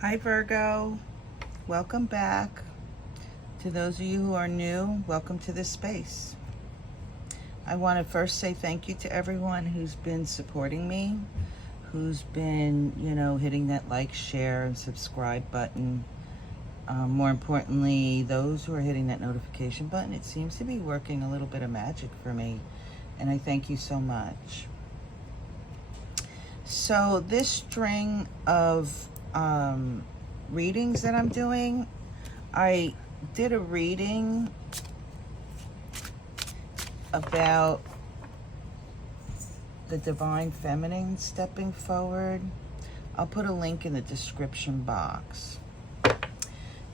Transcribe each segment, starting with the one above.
Hi Virgo, welcome back. To those of you who are new, welcome to this space. I want to first say thank you to everyone who's been supporting me, who's been, hitting that like, share, and subscribe button. More importantly, those who are hitting that notification button. It seems to be working a little bit of magic for me, and I thank you so much. So this string of readings that I'm doing, I did a reading about the divine feminine stepping forward. I'll put a link in the description box.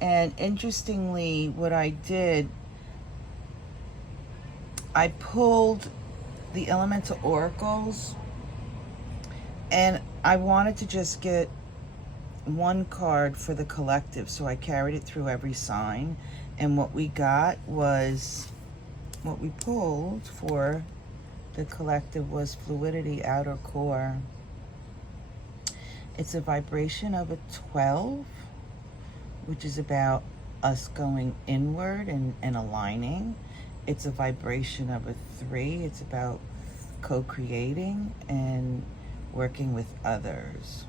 And interestingly, what I did, I pulled the elemental oracles, and I wanted to just get one card for the collective, so I carried it through every sign. And what we got was, what we pulled for the collective was fluidity, outer core. It's a vibration of a 12, which is about us going inward and aligning. It's a vibration of a 3. It's about co-creating and working with others.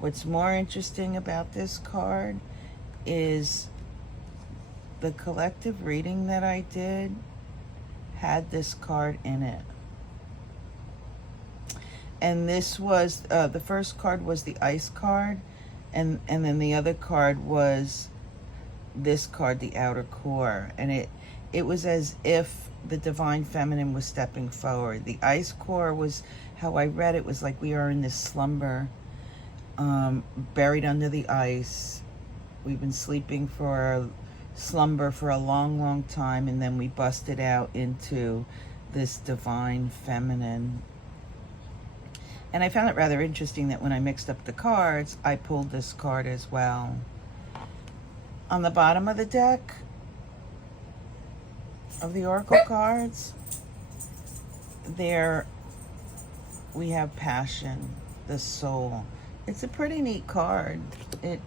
What's more interesting about this card is the collective reading that I did had this card in it. And this was, the first card was the ice card, and then the other card was this card, the outer core. And it was as if the divine feminine was stepping forward. The ice core was, how I read it, was like we are in this slumber, buried under the ice. We've been sleeping for slumber for a long, long time, and then we busted out into this divine feminine. And I found it rather interesting that when I mixed up the cards, I pulled this card as well. On the bottom of the deck of the oracle cards, there we have passion, the soul. It's a pretty neat card. Let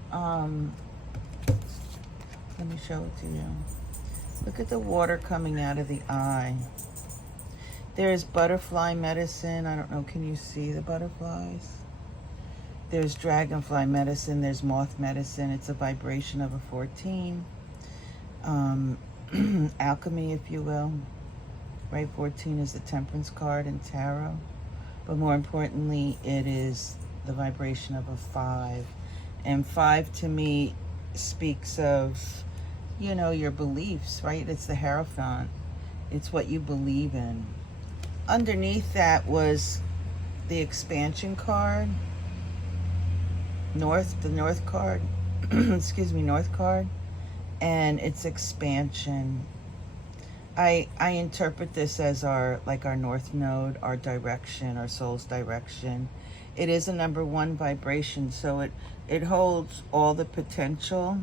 me show it to you. Look at the water coming out of the eye. There's butterfly medicine. I don't know, can you see the butterflies? There's dragonfly medicine. There's moth medicine. It's a vibration of a 14. Alchemy, if you will. Right, 14 is the temperance card in tarot. But more importantly, it is the vibration of a 5. And 5 to me speaks of, your beliefs, right? It's the Hierophant. It's what you believe in. Underneath that was the expansion card. The North card. Excuse me, North card. And it's expansion. I interpret this as our North Node, our direction, our soul's direction. It is a number 1 vibration, so it holds all the potential.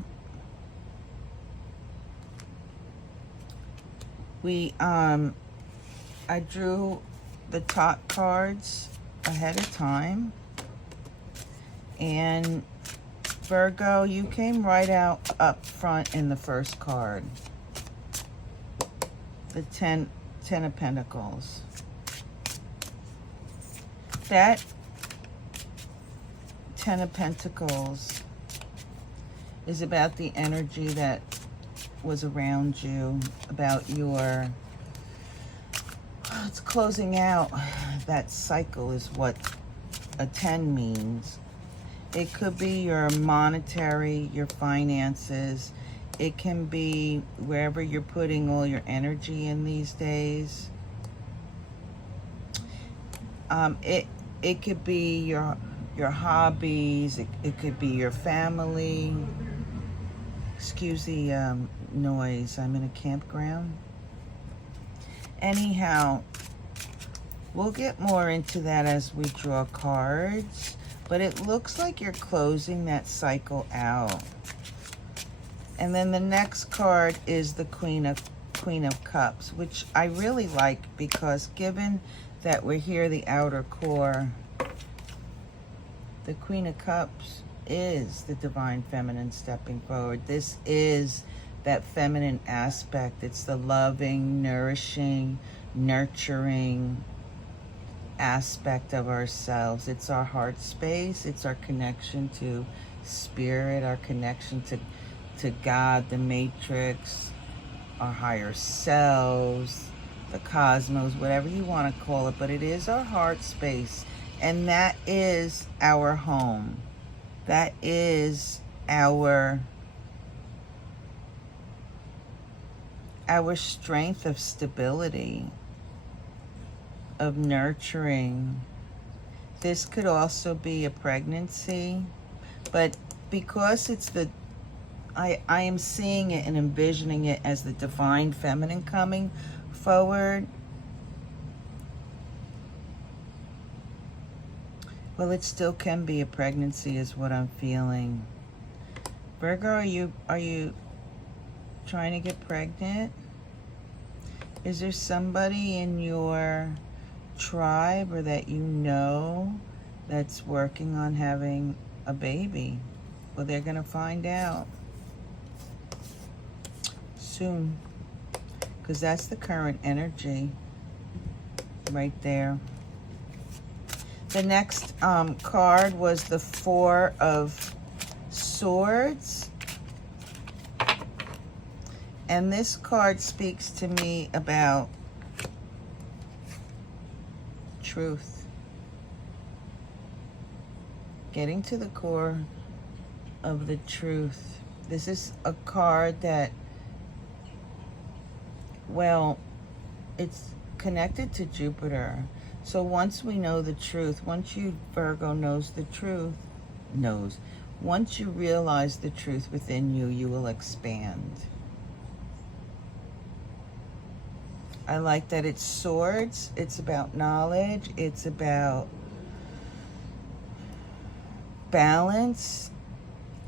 I drew the top cards ahead of time, and Virgo, you came right out up front in the first card, the 10 of Pentacles. That 10 of Pentacles is about the energy that was around you, about your, it's closing out that cycle is what a 10 means. It could be your monetary, your finances. It can be wherever you're putting all your energy in these days. It could be your hobbies. It could be your family. Excuse the noise. I'm in a campground. Anyhow, we'll get more into that as we draw cards, but it looks like you're closing that cycle out. And then the next card is the Queen of Cups, which I really like, because given that we're here, the outer core, the Queen of Cups is the divine feminine stepping forward. This is that feminine aspect. It's the loving, nourishing, nurturing aspect of ourselves. It's our heart space. It's our connection to spirit, our connection to God, the matrix, our higher selves, the cosmos, whatever you want to call it. But it is our heart space. And that is our home. That is our strength of stability, of nurturing. This could also be a pregnancy, but because it's I am seeing it and envisioning it as the divine feminine coming forward. Well, it still can be a pregnancy is what I'm feeling. Virgo, are you trying to get pregnant? Is there somebody in your tribe or that you know that's working on having a baby? Well, they're going to find out soon, because that's the current energy right there. The next card was the Four of Swords. And this card speaks to me about truth. Getting to the core of the truth. This is a card that, well, it's connected to Jupiter. So once we know the truth, once you, Virgo, knows the truth, once you realize the truth within you, you will expand. I like that it's swords. It's about knowledge. It's about balance.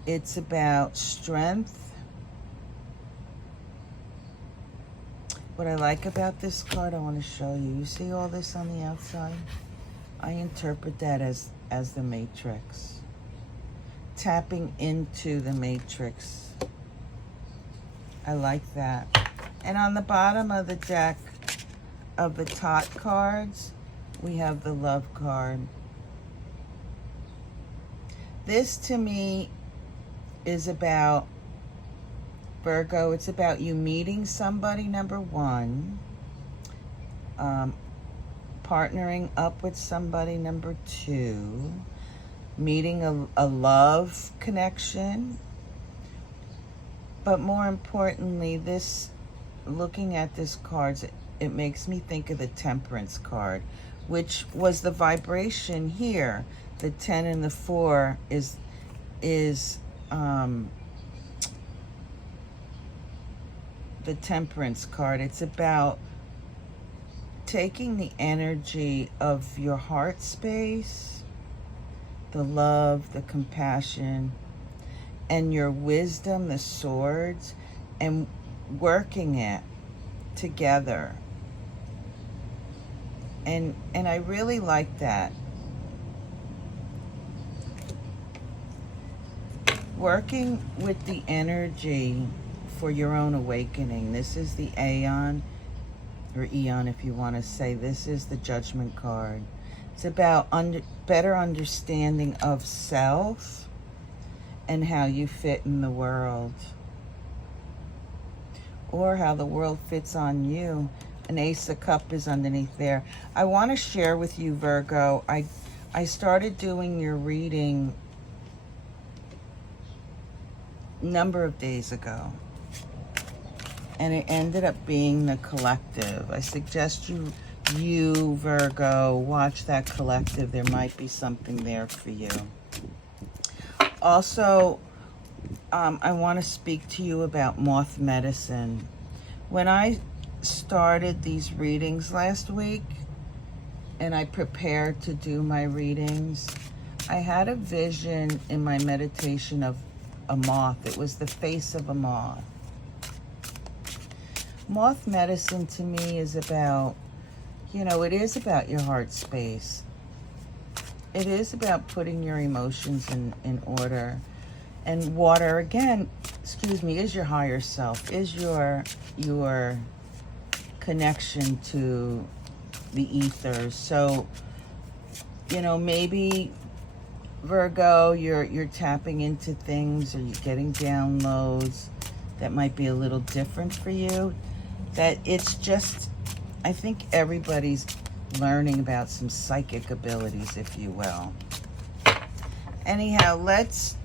It's about strength. What I like about this card, I want to show you. You see all this on the outside? I interpret that as the matrix. Tapping into the matrix. I like that. And on the bottom of the deck of the tot cards, we have the love card. This to me is about, Virgo, it's about you meeting somebody, number one, partnering up with somebody, number two, meeting a love connection. But more importantly, looking at this card, it makes me think of the Temperance card, which was the vibration here. The 10 and the 4 is the Temperance card. It's about taking the energy of your heart space, the love, the compassion, and your wisdom, the swords, and working it together. And I really like that. Working with the energy for your own awakening. This is the Aeon, or Eon if you want to say. This is the Judgment card. It's about better understanding of self and how you fit in the world, or how the world fits on you. An Ace of Cups is underneath there. I want to share with you, Virgo, I started doing your reading a number of days ago, and it ended up being the collective. I suggest you, Virgo, watch that collective. There might be something there for you. Also, I want to speak to you about Moth medicine. When I started these readings last week, and I prepared to do my readings, I had a vision in my meditation of a moth. It was the face of a moth. Moth medicine to me is about, it is about your heart space. it is about putting your emotions in order. And water, again, excuse me, is your higher self, is your connection to the ethers. So, you know, maybe Virgo, you're tapping into things, or you're getting downloads that might be a little different for you. That it's just, I think everybody's learning about some psychic abilities, if you will. Anyhow, let's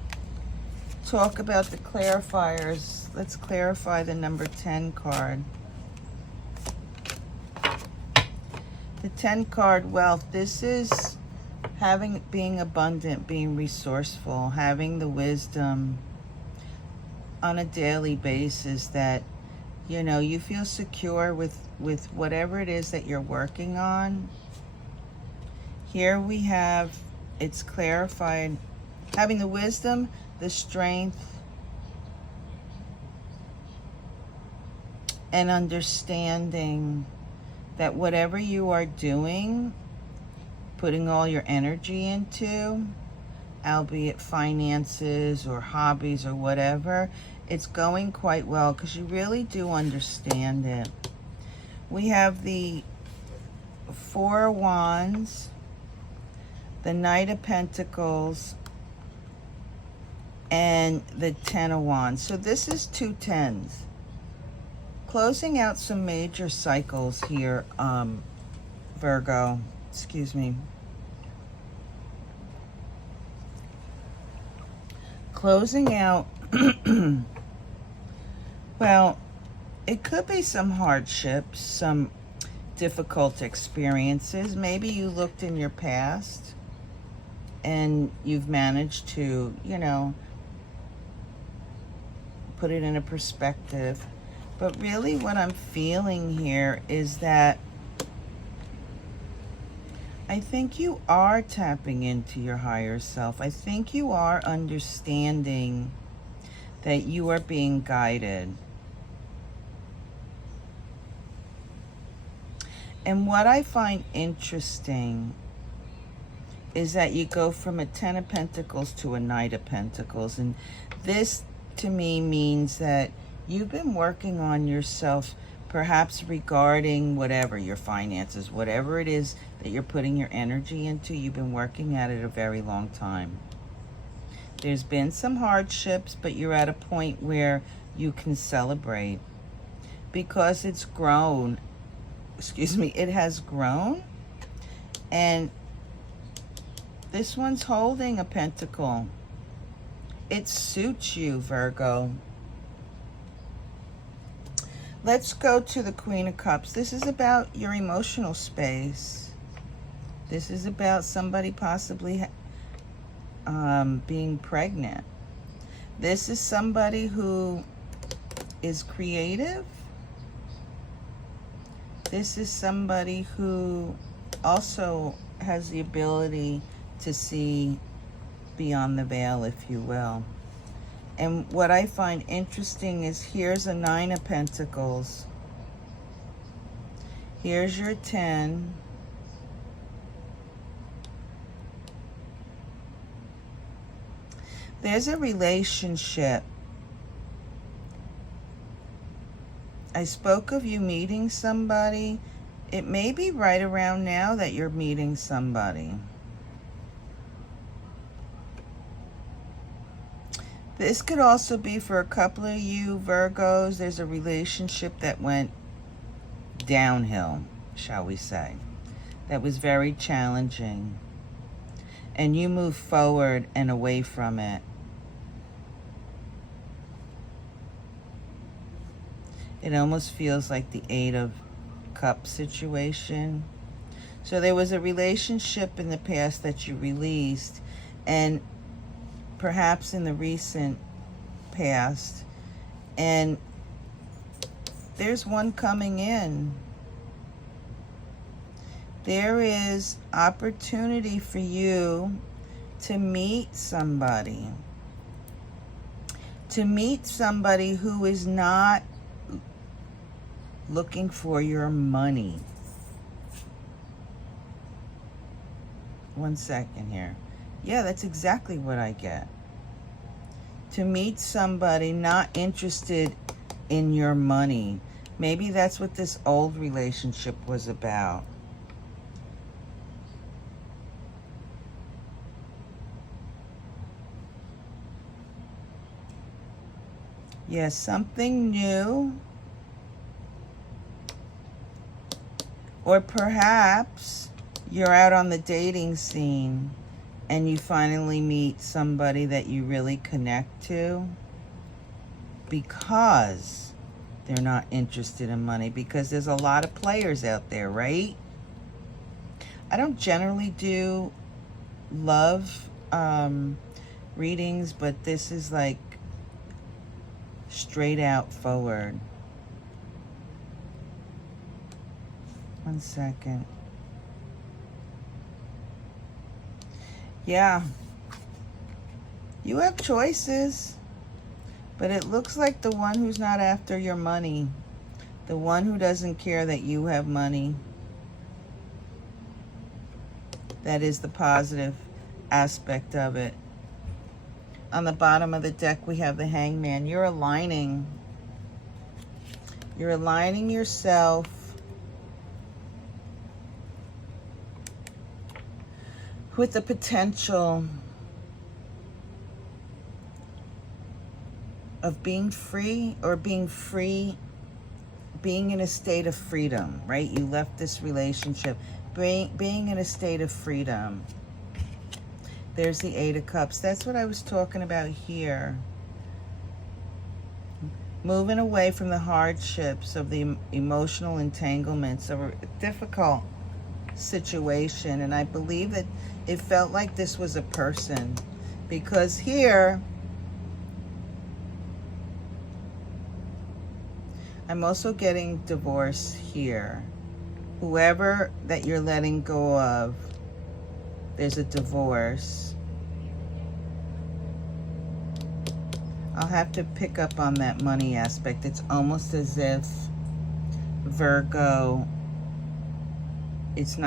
talk about the clarifiers. Let's clarify the number 10 card. The 10 card, wealth. This is being abundant, being resourceful, having the wisdom on a daily basis that, you know, you feel secure with whatever it is that you're working on. Here we have, it's clarified, having the wisdom, the strength, and understanding that whatever you are doing, putting all your energy into, albeit finances or hobbies or whatever, it's going quite well because you really do understand it. We have the Four of Wands, the Knight of Pentacles, and the 10 of Wands. So this is 2 10s. Closing out some major cycles here, Virgo. Excuse me. Closing out, well, it could be some hardships, some difficult experiences. Maybe you looked in your past and you've managed to, you know, put it in a perspective. But really what I'm feeling here is that I think you are tapping into your higher self. I think you are understanding that you are being guided. And what I find interesting is that you go from a 10 of Pentacles to a Knight of Pentacles. And this, to me, means that you've been working on yourself, perhaps regarding whatever, your finances, whatever it is that you're putting your energy into, you've been working at it a very long time. There's been some hardships, but you're at a point where you can celebrate because it's grown. Excuse me, it has grown. And this one's holding a pentacle. It suits you, Virgo. Let's go to the Queen of Cups. This is about your emotional space. This is about somebody possibly being pregnant. This is somebody who is creative. This is somebody who also has the ability to see beyond the veil, if you will. And what I find interesting is here's a 9 of Pentacles. Here's your 10. There's a relationship. I spoke of you meeting somebody. It may be right around now that you're meeting somebody. This could also be for a couple of you Virgos. There's a relationship that went downhill, shall we say, that was very challenging. And you moved forward and away from it. It almost feels like the 8 of Cups situation. So there was a relationship in the past that you released, and perhaps in the recent past, and there's one coming in. There is opportunity for you to meet somebody. To meet somebody who is not looking for your money. 1 second here. Yeah, that's exactly what I get. To meet somebody not interested in your money. Maybe that's what this old relationship was about. Yes, something new. Or perhaps you're out on the dating scene and you finally meet somebody that you really connect to because they're not interested in money, because there's a lot of players out there, right? I don't generally do love readings, but this is like straight out forward. 1 second. Yeah. You have choices, but it looks like the one who's not after your money, the one who doesn't care that you have money, that is the positive aspect of it. On the bottom of the deck, we have the Hangman. You're aligning. You're aligning yourself with the potential of being free, or being in a state of freedom, right? You left this relationship, being in a state of freedom. There's the 8 of Cups. That's what I was talking about here. Moving away from the hardships of the emotional entanglements of a difficult situation. And I believe that it felt like this was a person, because here I'm also getting divorce here. Whoever that you're letting go of, there's a divorce. I'll have to pick up on that money aspect. It's almost as if Virgo, it's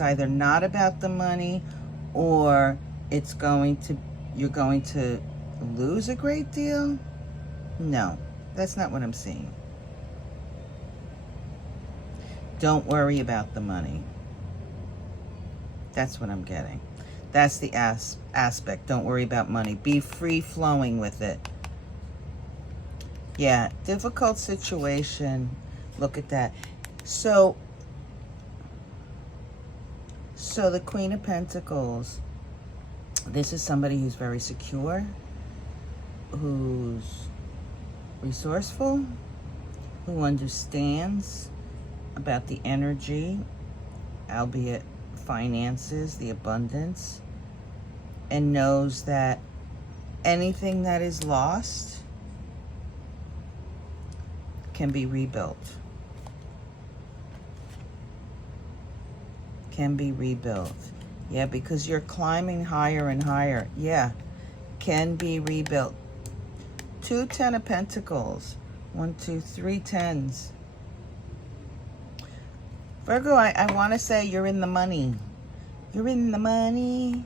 either not about the money, or you're going to lose a great deal. No, that's not what I'm seeing. Don't worry about the money. That's what I'm getting. That's the aspect. Don't worry about money. Be free flowing with it. Yeah, difficult situation. Look at that. So the Queen of Pentacles, this is somebody who's very secure, who's resourceful, who understands about the energy, albeit finances, the abundance, and knows that anything that is lost can be rebuilt. Can be rebuilt. Yeah, because you're climbing higher and higher. Yeah, can be rebuilt. 2 10 of Pentacles. 1, 2, 3 10s. Virgo, I want to say you're in the money. You're in the money.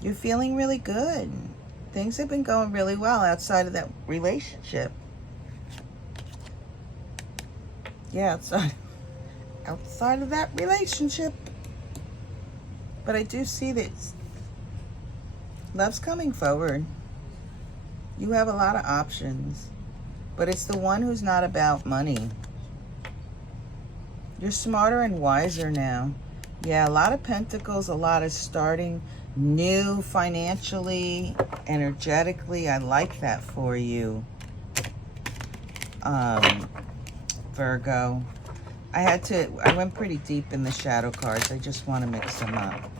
You're feeling really good. Things have been going really well outside of that relationship. Yeah, outside of that relationship. But I do see that love's coming forward. You have a lot of options, but it's the one who's not about money. You're smarter and wiser now. Yeah, a lot of Pentacles, a lot of starting new financially, energetically. I like that for you, Virgo. I went pretty deep in the shadow cards. I just want to mix them up.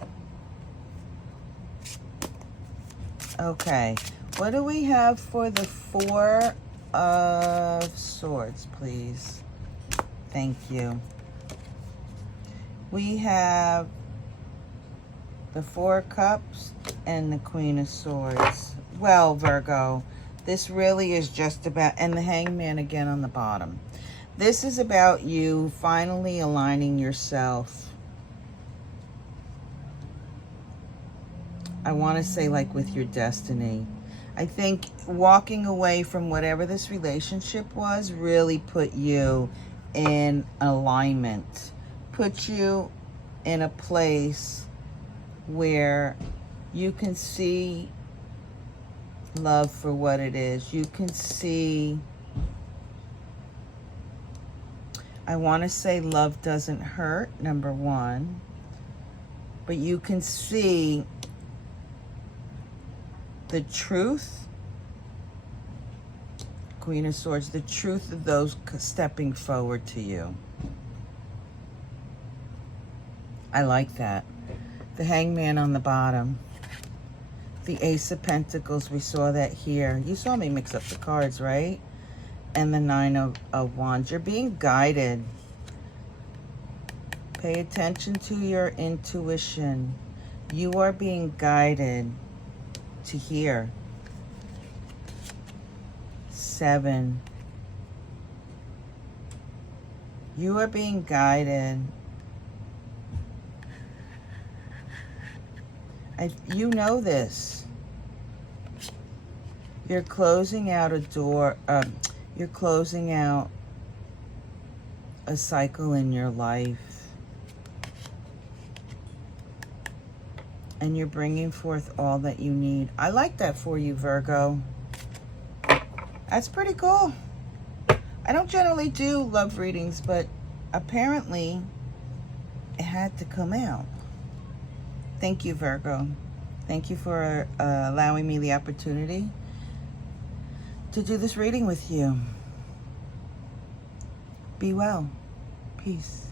Okay, what do we have for the 4 of Swords, please? Thank you. We have the 4 of Cups and the Queen of Swords. Well, Virgo, this really is just about, and the Hangman again on the bottom. This is about you finally aligning yourself I want to say like with your destiny. I think walking away from whatever this relationship was really put you in alignment, put you in a place where you can see love for what it is. You can see, I want to say love doesn't hurt, number one, but you can see the truth, Queen of Swords, the truth of those stepping forward to you. I like that. The Hangman on the bottom. The Ace of Pentacles, we saw that here. You saw me mix up the cards, right? And the Nine of Wands. You're being guided. Pay attention to your intuition. You are being guided to here. 7. You are being guided. You know this. You're closing out a door. You're closing out a cycle in your life. And you're bringing forth all that you need. I like that for you, Virgo. That's pretty cool. I don't generally do love readings, but apparently it had to come out. Thank you, Virgo. Thank you for allowing me the opportunity to do this reading with you. Be well. Peace.